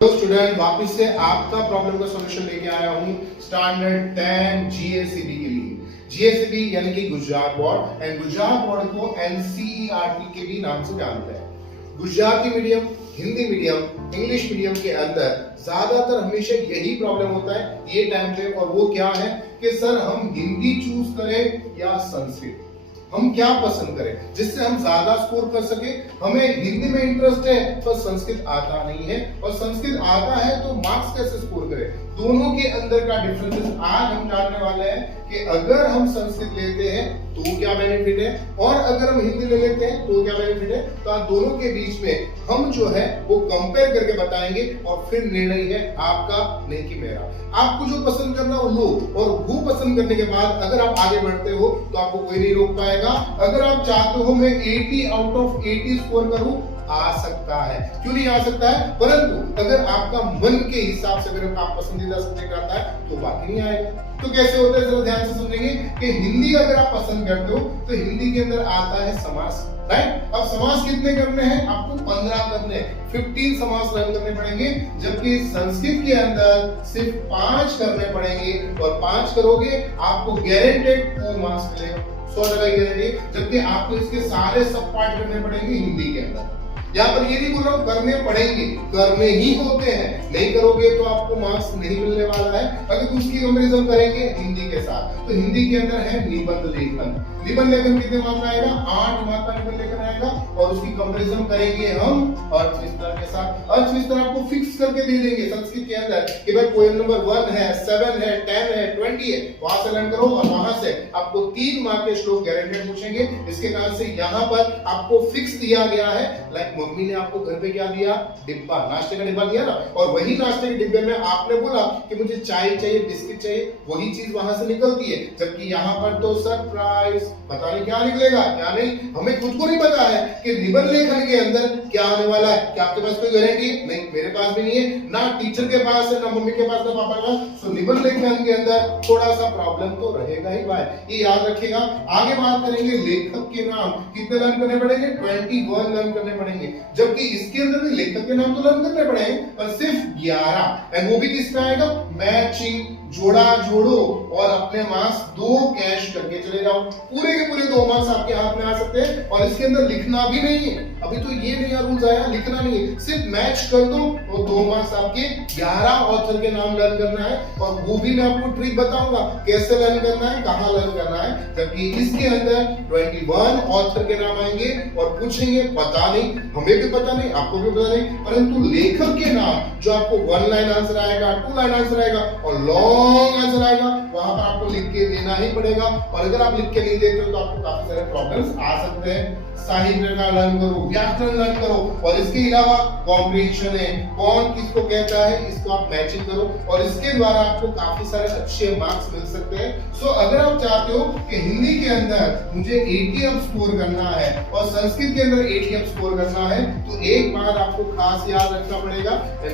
तो स्टूडेंट वापस से आपका प्रॉब्लम का सॉल्यूशन लेके आया हूं स्टैंडर्ड 10 जीएसईबी के लिए। जीएसईबी यानी कि Gujarat board, and Gujarat board को एनसीईआरटी के भी नाम से जानते हैं। Gujarati medium, Hindi medium, English medium के अंदर ज्यादातर हमेशा यही प्रॉब्लम होता है ये टाइम पे, और वो क्या है कि सर हम हिंदी चूज करें या संस्कृत, हम क्या पसंद करें जिससे हम ज्यादा स्कोर कर सके। हमें हिंदी में इंटरेस्ट है पर संस्कृत आता नहीं है, और संस्कृत आता है तो मार्क्स कैसे स्कोर करें। दोनों के अंदर का डिफरेंसेस आज हम जानने वाले हैं कि अगर हम संस्कृत लेते हैं तो क्या बेनिफिट है, और अगर हम हिंदी ले लेते हैं तो क्या बेनिफिट है। तो दोनों के बीच में हम जो है वो कंपेयर करके बताएंगे, और फिर निर्णय है आपका, नहीं कि मेरा। आपको जो पसंद करना हो लो, और वो पसंद करने के बाद अगर आप आगे बढ़ते हो तो आपको कोई नहीं रोक पाएगा। अगर आप चाहते हो मैं 80 आउट ऑफ 80 स्कोर करूं, आ सकता है, क्यों नहीं आ सकता है, परंतु अगर आपका मन के हिसाब से अगर आप पसंदीदा सब्जेक्ट आता है तो बाकी नहीं आएगा। तो कैसे होता है जरा ध्यान से समझेंगे कि हिंदी अगर आप पसंद करते हो तो हिंदी के अंदर आता है समास, राइट। अब समास कितने करने हैं, आपको 15 करने हैं, 15 समास रन करने पड़ेंगे, जबकि संस्कृत के अंदर सिर्फ 5 करने पड़ेंगे, और 5 करोगे आपको गारंटेड 2 मार्क्स मिलेगा, 100% गारंटी। जबकि आपको इसके सारे सब पार्ट करने पड़ेंगे हिंदी के अंदर। यहाँ पर ये नहीं बोल रहा हूँ करने पड़ेंगे, करने ही होते हैं, नहीं करोगे तो आपको मार्क्स नहीं मिलने वाला है। अगर उसकी कंपैरिजन करेंगे हिंदी के साथ, तो हिंदी के अंदर है निबंध लेखन। निबंध लेखन कितने मार्क्स आएगा, 8 मार्क्स का निबंध लेखन आएगा, और उसकी कंपैरिजन करेंगे हम अर्थविस्तार के साथ। अर्थविस्तार आपको फिक्स करके दे देंगे संस्कृत के अंदर कि भाई पोएम नंबर 1 है, 7 है, 10 है, 20 है, वहां से लर्न करो, और वहां से आपको 3 मार्क के श्लोक गारंटेड पूछेंगे। इसके कारण से यहाँ पर आपको फिक्स दिया गया है। लाइक मम्मी ने आपको घर पे क्या दिया, डिब्बा, नाश्ते का डिब्बा दिया ना, और वही नाश्ते के डिब्बे में आपने बोला कि मुझे चाय चाहिए, बिस्किट चाहिए, वही चीज वहां से निकलती है। जबकि यहाँ पर तो सरप्राइज, पता नहीं क्या निकलेगा क्या नहीं, हमें खुद को नहीं पता है कि निबंध लेखन के अंदर क्या आने वाला है। क्या आपके पास कोई गारंटी है? नहीं, मेरे पास भी नहीं है, ना टीचर के पास है, ना मम्मी के पास, ना पापा के पास। तो निबंध लेखन के अंदर थोड़ा सा प्रॉब्लम तो रहेगा ही भाई, ये याद रखिएगा। आगे बात करेंगे लेखक के नाम कितने लर्न करने पड़ेंगे, 21 लर्न करने पड़ेंगे, जबकि इसके अंदर भी लेखक के नाम तो लर्न करने पड़ेंगे पर सिर्फ 11, एंड वो भी किसका आएगा, मैचिंग, जोड़ा जोड़ो, और अपने मार्क्स 2 कैश करके चले जाओ। पूरे के पूरे 2 मार्क्स आपके हाथ में आ सकते हैं, और इसके अंदर लिखना भी नहीं है। अभी तो ये नया रूल्स आया, लिखना नहीं है, सिर्फ मैच कर दो, और 2 मार्क्स आपके 11 ऑथर के नाम लर्न करना है। और वो भी मैं आपको ट्रिक बताऊंगा कैसे लर्न करना है, कहां लर्न करना है। जबकि इसके अंदर 21 ऑथर के नाम आएंगे, और पूछेंगे पता नहीं, हमें भी पता नहीं, आपको भी पता नहीं, परंतु लेखक के नाम जो आपको 1 लाइन आंसर आएगा, 2 लाइन आंसर आएगा, और लॉन्ग आंसर आएगा, वहां पर आपको लिख के देना ही पड़ेगा। और अगर आप लिख के नहीं देते हो तो आपको काफी सारे प्रॉब्लम्स आ सकते हैं। साहित्य का लर्न करो, व्याकरण लर्न करो, और इसके अलावा कॉम्प्रिहेंशन है, कौन किसको कहता है, इसको आप मैचिंग करो, और इसके द्वारा आपको काफी सारे अच्छे मार्क्स मिल सकते हैं। सो अगर आप चाहते हो कि हिंदी के अंदर मुझे 80 अप स्कोर करना है और संस्कृत के अंदर 80 अप स्कोर करना है, तो एक बात आपको खास याद रखना पड़ेगा,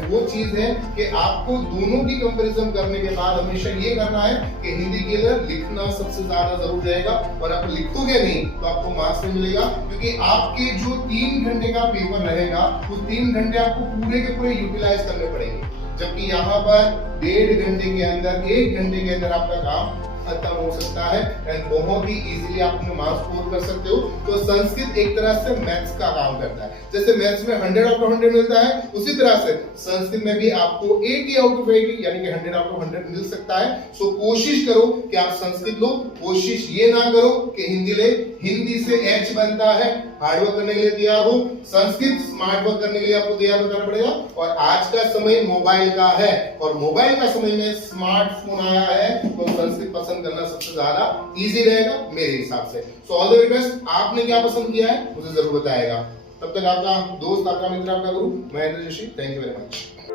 वो चीज है कि आपको दोनों की कंपैरिजन करने के बाद हमेशा ये करना है कि हिंदी के अंदर लिखना सबसे ज्यादा जरूर रहेगा, और आप लिखोगे नहीं तो आपको मार्क्स नहीं मिलेगा। क्योंकि आपके जो 3 घंटे का पेपर रहेगा, वो 3 घंटे आपको पूरे के पूरे यूटिलाइज करने पड़ेंगे, जबकि यहाँ पर 1.5 घंटे के अंदर, 1 घंटे के अंदर आपका काम खत्म हो सकता है, एंड बहुत ही इजीली आप अपने मार्क्स स्कोर कर सकते हो। तो संस्कृत एक तरह से मैथ्स का काम करता है, जैसे मैथ्स में 100 आउट ऑफ 100 मिलता है, उसी तरह से संस्कृत में भी आपको 80 आउट ऑफ 80 यानी कि 100 आउट ऑफ 100 मिल सकता है। सो कोशिश करो कि आप संस्कृत लो, कोशिश ये ना करो कि हिंदी ले। हिंदी से एच बनता है, हार्डवर्क करने के लिए तैयार हो, संस्कृत स्मार्ट वर्क करने के लिए आपको तैयार होना पड़ेगा। और आज का समय मोबाइल का है, और मोबाइल का समय में स्मार्टफोन आया है, तो संस्कृत पसंद करना सबसे ज्यादा इजी रहेगा मेरे हिसाब से। So all the very best. आपने क्या पसंद किया है मुझे जरूर बताएगा। तब तक आपका दोस्त, आपका मित्र, आपका गुरु Mahendra Joshi. Thank you very much.